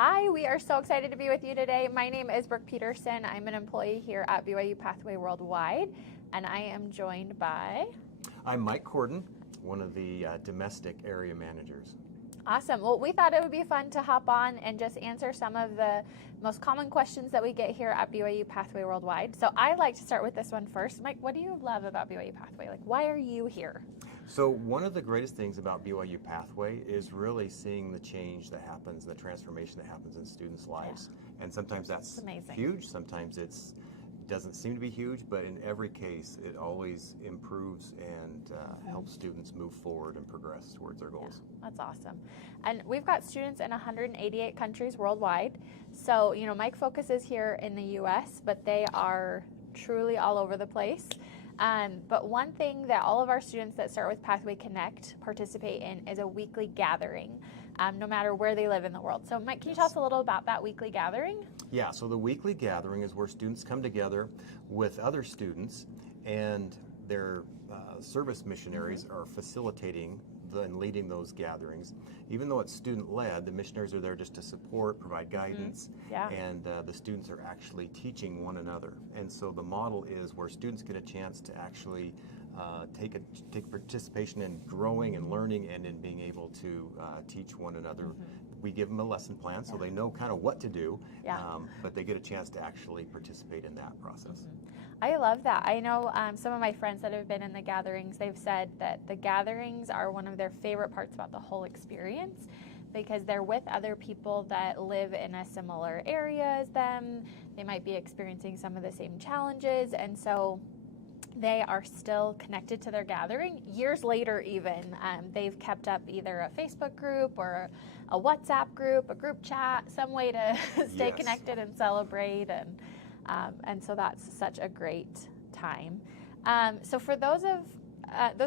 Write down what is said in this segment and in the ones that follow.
Hi, we are so excited to be with you today. My name is Brooke Peterson. I'm an employee here at BYU-Pathway Worldwide, and I am joined by... I'm Mike Cordon, one of the domestic area managers. Awesome. Well, we thought it would be fun to hop on and just answer some of the most common questions that we get here at BYU-Pathway Worldwide. So I like to start with this one first. Mike, what do you love about BYU-Pathway? Like, why are you here? So one of the greatest things about BYU Pathway is really seeing the change that happens, the transformation that happens in students' lives. Yeah. And sometimes that's huge, sometimes it doesn't seem to be huge, but in every case, it always improves and helps students move forward and progress towards their goals. Yeah, that's awesome. And we've got students in 188 countries worldwide. So, you know, Mike focuses here in the U.S., but they are truly all over the place. But one thing that all of our students that start with Pathway Connect participate in is a weekly gathering, no matter where they live in the world. So Mike, can you tell us a little about that weekly gathering? Yeah, so the weekly gathering is where students come together with other students, and their service missionaries are facilitating and leading those gatherings. Even though it's student-led, the missionaries are there just to support, provide guidance, and the students are actually teaching one another. And so the model is where students get a chance to actually take participation in growing and learning and in being able to teach one another. We give them a lesson plan so they know kind of what to do, but they get a chance to actually participate in that process. I love that. I know some of my friends that have been in the gatherings, they've said that the gatherings are one of their favorite parts about the whole experience because they're with other people that live in a similar area as them. They might be experiencing some of the same challenges, and so they are still connected to their gathering years later even. They've kept up either a Facebook group or a WhatsApp group, a group chat, some way to stay connected and celebrate, and so that's such a great time. So for those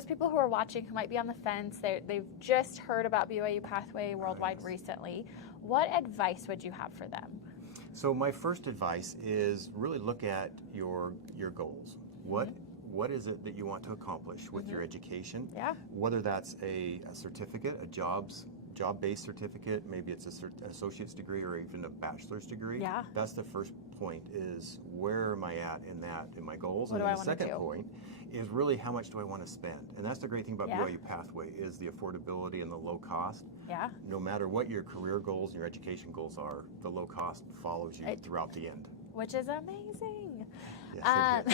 people who are watching who might be on the fence, they've just heard about BYU Pathway Worldwide recently, what advice would you have for them? So my first advice is really look at your goals. What is it that you want to accomplish with your education? Whether that's a certificate, a job-based certificate, maybe it's an associate's degree or even a bachelor's degree. That's the first point, is where am I at in my goals? And then the second point is really how much do I want to spend? And that's the great thing about BYU Pathway is the affordability and the low cost. No matter what your career goals and your education goals are, the low cost follows you throughout the end. Which is amazing. Yes,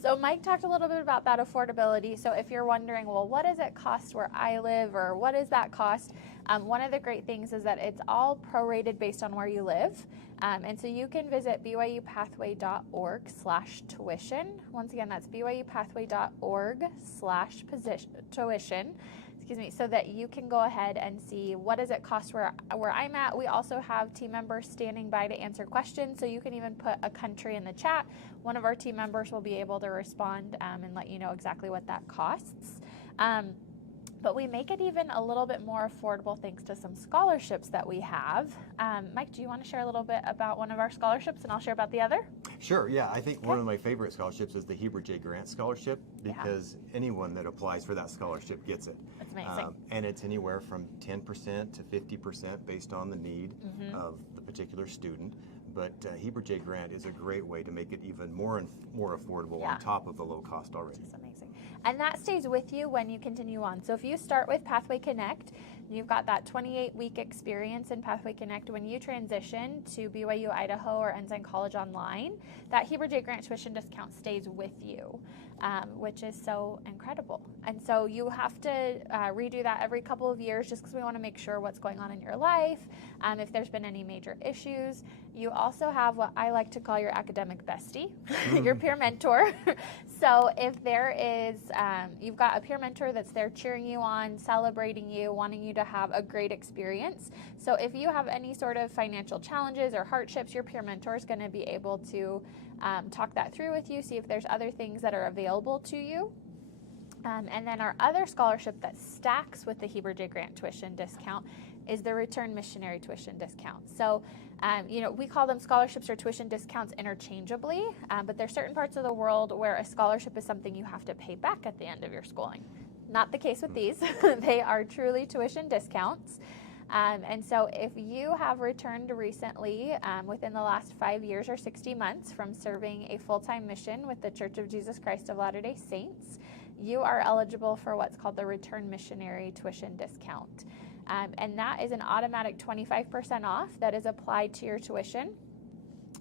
so Mike talked a little bit about that affordability. So if you're wondering, well, what does it cost where I live, or what does that cost? One of the great things is that it's all prorated based on where you live. And so you can visit byupathway.org/tuition. Once again, that's byupathway.org/tuition. So that you can go ahead and see what does it cost where I'm at. We also have team members standing by to answer questions, so you can even put a country in the chat. One of our team members will be able to respond and let you know exactly what that costs. But we make it even a little bit more affordable thanks to some scholarships that we have. Mike, do you want to share a little bit about one of our scholarships, and I'll share about the other? Sure, yeah. I think one of my favorite scholarships is the Heber J. Grant Scholarship, because anyone that applies for that scholarship gets it. That's amazing. And it's anywhere from 10% to 50% based on the need of the particular student. But Heber J. Grant is a great way to make it even more affordable on top of the low cost already. That's amazing. And that stays with you when you continue on. So if you start with Pathway Connect, you've got that 28-week experience in Pathway Connect. When you transition to BYU Idaho or Ensign College Online, that Heber J. Grant tuition discount stays with you, which is so incredible. And so you have to redo that every couple of years just because we want to make sure what's going on in your life, if there's been any major issues. You also have what I like to call your academic bestie, your peer mentor. So if there is, you've got a peer mentor that's there cheering you on, celebrating you, wanting you to have a great experience. So if you have any sort of financial challenges or hardships, your peer mentor is going to be able to talk that through with you, see if there's other things that are available to you. And then our other scholarship that stacks with the Heber J. Grant tuition discount is the Return Missionary tuition discount. So, you know, we call them scholarships or tuition discounts interchangeably, but there's certain parts of the world where a scholarship is something you have to pay back at the end of your schooling. Not the case with these. They are truly tuition discounts. And so if you have returned recently within the last 5 years or 60 months from serving a full-time mission with the Church of Jesus Christ of Latter-day Saints, you are eligible for what's called the Return Missionary Tuition Discount. And that is an automatic 25% off that is applied to your tuition.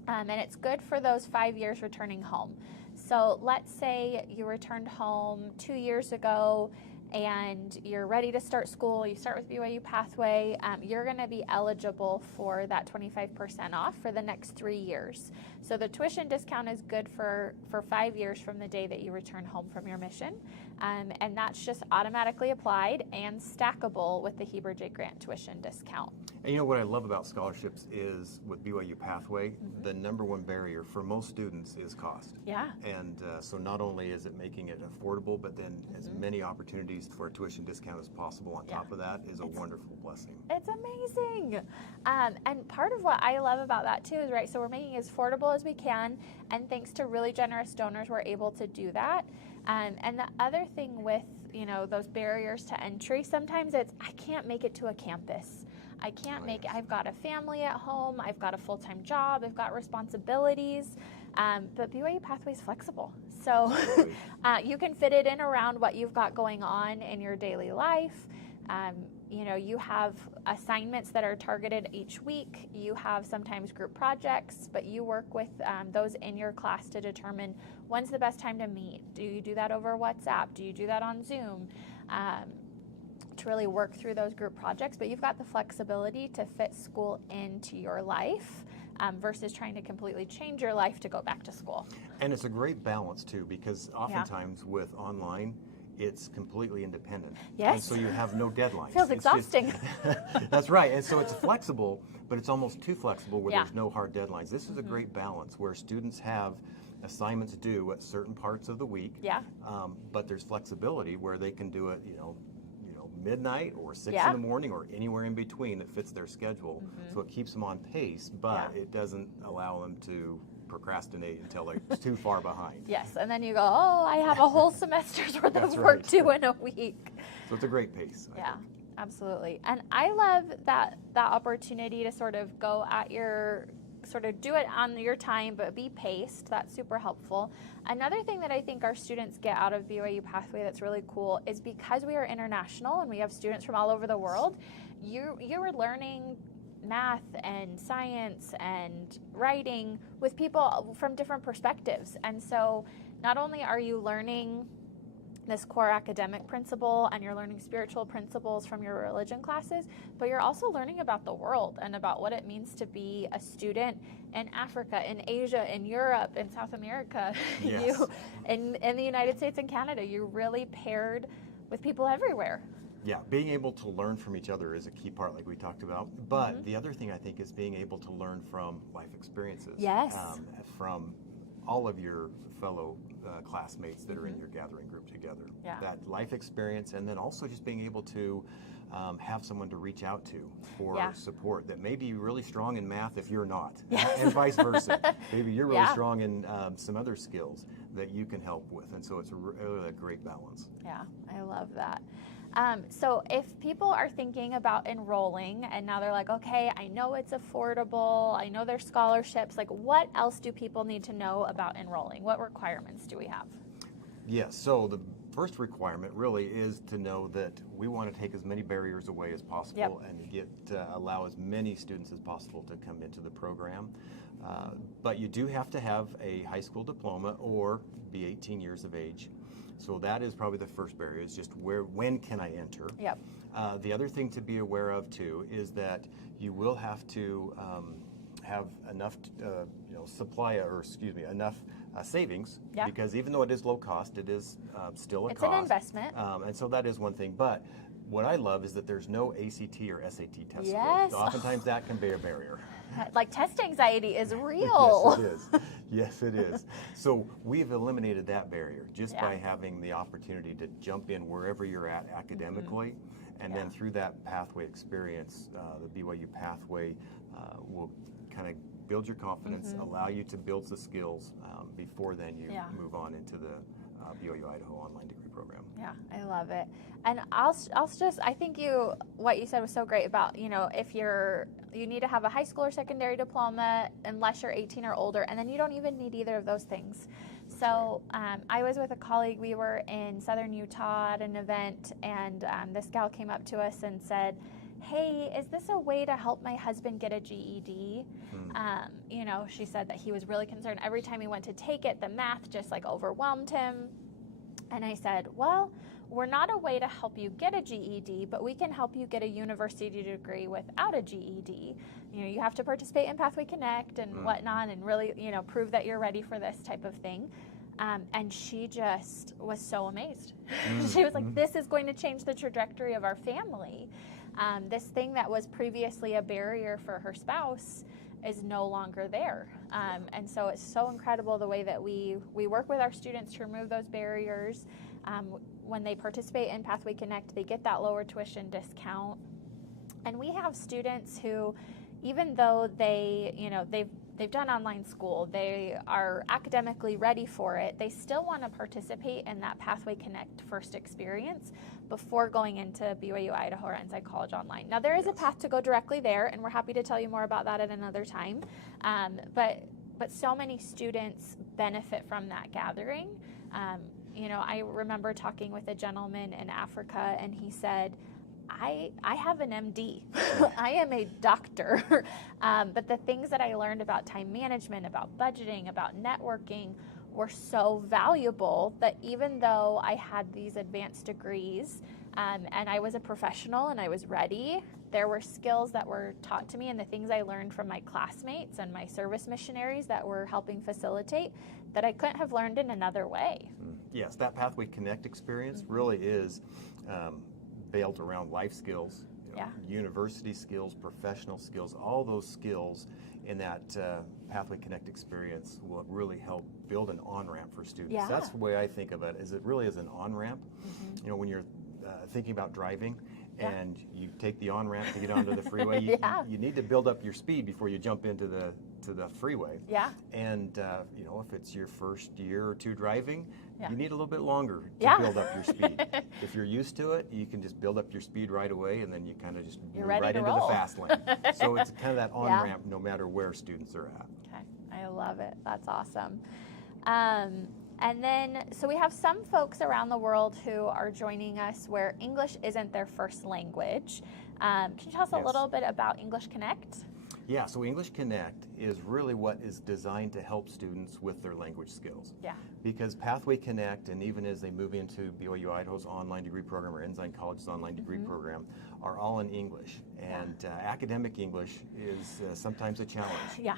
And it's good for those 5 years returning home. So let's say you returned home 2 years ago and you're ready to start school, you start with BYU-Pathway, you're going to be eligible for that 25% off for the next 3 years. So the tuition discount is good for 5 years from the day that you return home from your mission. And that's just automatically applied and stackable with the Heber J. Grant tuition discount. And you know what I love about scholarships is with BYU-Pathway, the number one barrier for most students is cost. Yeah. And so not only is it making it affordable, but then as many opportunities for a tuition discount as possible on top of that is a wonderful blessing. It's amazing. And part of what I love about that too is, right, so we're making it as affordable as we can, and thanks to really generous donors, we're able to do that. And the other thing with, you know, those barriers to entry, sometimes it's, I can't make it to a campus. I can't make it. I've got a family at home. I've got a full-time job. I've got responsibilities. But BYU-Pathway is flexible. So you can fit it in around what you've got going on in your daily life. You know, you have assignments that are targeted each week. You have sometimes group projects, but you work with those in your class to determine when's the best time to meet. Do you do that over WhatsApp? Do you do that on Zoom? To really work through those group projects, but you've got the flexibility to fit school into your life versus trying to completely change your life to go back to school. And it's a great balance too, because oftentimes with online, it's completely independent. Yes. And so you have no deadlines. Feels exhausting. That's right. And so it's flexible, but it's almost too flexible where there's no hard deadlines. This is a great balance where students have assignments due at certain parts of the week. Yeah. But there's flexibility where they can do it, you know, midnight or 6 in the morning or anywhere in between that fits their schedule. So it keeps them on pace, but it doesn't allow them to procrastinate until they're too far behind. Yes, and then you go, oh, I have a whole semester's worth of work due in a week. So it's a great pace. I think. Absolutely. And I love that opportunity to sort of go at your, sort of do it on your time, but be paced. That's super helpful. Another thing that I think our students get out of BYU-Pathway that's really cool is because we are international and we have students from all over the world, you're learning math and science and writing with people from different perspectives. And so not only are you learning this core academic principle and you're learning spiritual principles from your religion classes, but you're also learning about the world and about what it means to be a student in Africa, in Asia, in Europe, in South America, in the United States and Canada. You're really paired with people everywhere. Yeah, being able to learn from each other is a key part, like we talked about. But the other thing I think is being able to learn from life experiences. Yes. From all of your fellow classmates that are in your gathering group together. Yeah. That life experience, and then also just being able to have someone to reach out to for support that may be really strong in math if you're not, and vice versa. Maybe you're really strong in some other skills that you can help with, and so it's really a great balance. Yeah, I love that. So if people are thinking about enrolling and now they're like, okay, I know it's affordable, I know there's scholarships, like what else do people need to know about enrolling? What requirements do we have? Yes, so the first requirement really is to know that we want to take as many barriers away as possible and allow as many students as possible to come into the program. But you do have to have a high school diploma or be 18 years of age. So that is probably the first barrier, is just when can I enter? Yep. The other thing to be aware of too is that you will have to have enough enough savings, because even though it is low cost, it is still a cost. It's an investment. And so that is one thing. But what I love is that there's no ACT or SAT test. Yes. So oftentimes that can be a barrier. Like test anxiety is real. Yes, it is. Yes, it is. So we've eliminated that barrier just by having the opportunity to jump in wherever you're at academically. And then through that pathway experience, the BYU Pathway will kind of build your confidence, allow you to build the skills before then you move on into the BYU Idaho online degree program. program. Yeah, I love it. And I think what you said was so great about, if you need to have a high school or secondary diploma unless you're 18 or older, and then you don't even need either of those things. So I was with a colleague, we were in southern Utah at an event, and this gal came up to us and said, hey, is this a way to help my husband get a GED? She said that he was really concerned. Every time he went to take it, the math just overwhelmed him. And I said, well, we're not a way to help you get a GED, but we can help you get a university degree without a GED. You have to participate in Pathway Connect and whatnot and really, prove that you're ready for this type of thing. And she just was so amazed. She was like, this is going to change the trajectory of our family. This thing that was previously a barrier for her spouse is no longer there. And so it's so incredible the way that we work with our students to remove those barriers. When they participate in Pathway Connect, they get that lower tuition discount. And we have students who, even though they've done online school, they are academically ready for it, they still want to participate in that Pathway Connect first experience before going into BYU Idaho or Ensign College Online. Now there is a path to go directly there, and we're happy to tell you more about that at another time. But so many students benefit from that gathering. I remember talking with a gentleman in Africa, and he said, I have an MD. I am a doctor. But the things that I learned about time management, about budgeting, about networking were so valuable that even though I had these advanced degrees and I was a professional and I was ready, there were skills that were taught to me and the things I learned from my classmates and my service missionaries that were helping facilitate that I couldn't have learned in another way. Yes, that Pathway Connect experience really is built around life skills, university skills, professional skills, all those skills in that Pathway Connect experience will really help build an on-ramp for students. Yeah. That's the way I think of it, is it really is an on-ramp. When you're thinking about driving and you take the on-ramp to get onto the freeway, you need to build up your speed before you jump into the freeway. Yeah. And if it's your first year or two driving, you need a little bit longer to build up your speed. If you're used to it, you can just build up your speed right away, and then you kind of just move right into the fast lane. So it's kind of that on-ramp no matter where students are at. Okay, I love it. That's awesome. And then, so we have some folks around the world who are joining us where English isn't their first language. Can you tell us a little bit about English Connect? Yeah, so English Connect is really what is designed to help students with their language skills. Yeah. Because Pathway Connect, and even as they move into BYU Idaho's online degree program or Ensign College's online degree program, are all in English. And academic English is sometimes a challenge. Yeah,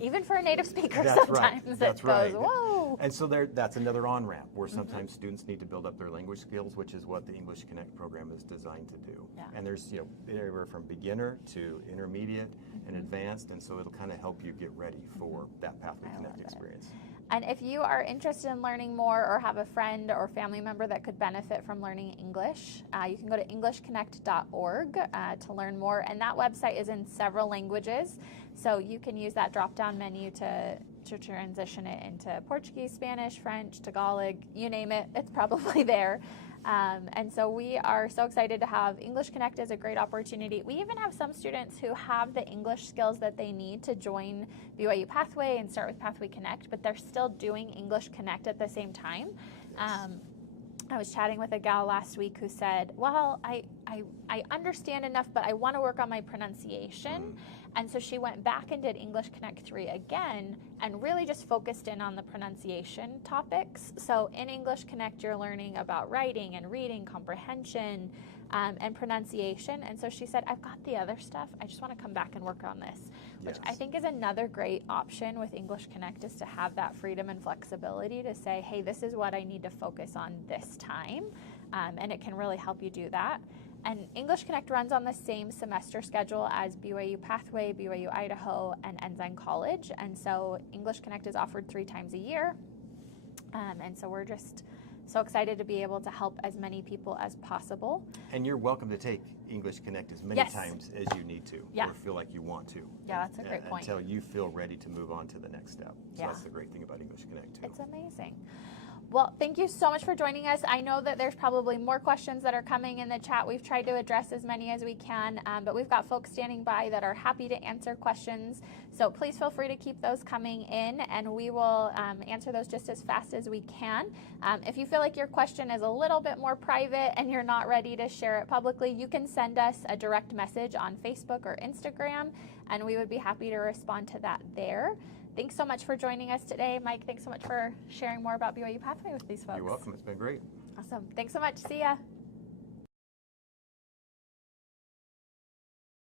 even for a native speaker that's sometimes right. That's it goes, whoa. And so that's another on-ramp where sometimes students need to build up their language skills, which is what the English Connect program is designed to do. Yeah. And there's anywhere from beginner to intermediate and advanced, and so it'll kind of help you get ready for that Pathway Connect experience. And if you are interested in learning more or have a friend or family member that could benefit from learning English, you can go to englishconnect.org to learn more. And that website is in several languages, so you can use that drop-down menu to transition it into Portuguese, Spanish, French, Tagalog, you name it, it's probably there. And so we are so excited to have English Connect as a great opportunity. We even have some students who have the English skills that they need to join BYU-Pathway and start with Pathway Connect, but they're still doing English Connect at the same time. I was chatting with a gal last week who said, well, I understand enough, but I want to work on my pronunciation. And so she went back and did English Connect 3 again and really just focused in on the pronunciation topics. So in English Connect, you're learning about writing and reading, comprehension, and pronunciation. And so she said, I've got the other stuff. I just want to come back and work on this, which I think is another great option with English Connect, is to have that freedom and flexibility to say, hey, this is what I need to focus on this time. And it can really help you do that. And English Connect runs on the same semester schedule as BYU-Pathway, BYU Idaho, and Ensign College. And so English Connect is offered 3 times a year. And so we're just so excited to be able to help as many people as possible. And you're welcome to take English Connect as many times as you need to, or feel like you want to. Yeah, that's a great point. Until you feel ready to move on to the next step. So that's the great thing about English Connect too. It's amazing. Well, thank you so much for joining us. I know that there's probably more questions that are coming in the chat. We've tried to address as many as we can, but we've got folks standing by that are happy to answer questions. So please feel free to keep those coming in, and we will answer those just as fast as we can. If you feel like your question is a little bit more private and you're not ready to share it publicly, you can send us a direct message on Facebook or Instagram, and we would be happy to respond to that there. Thanks so much for joining us today. Mike, thanks so much for sharing more about BYU Pathway with these folks. You're welcome. It's been great. Awesome. Thanks so much. See ya.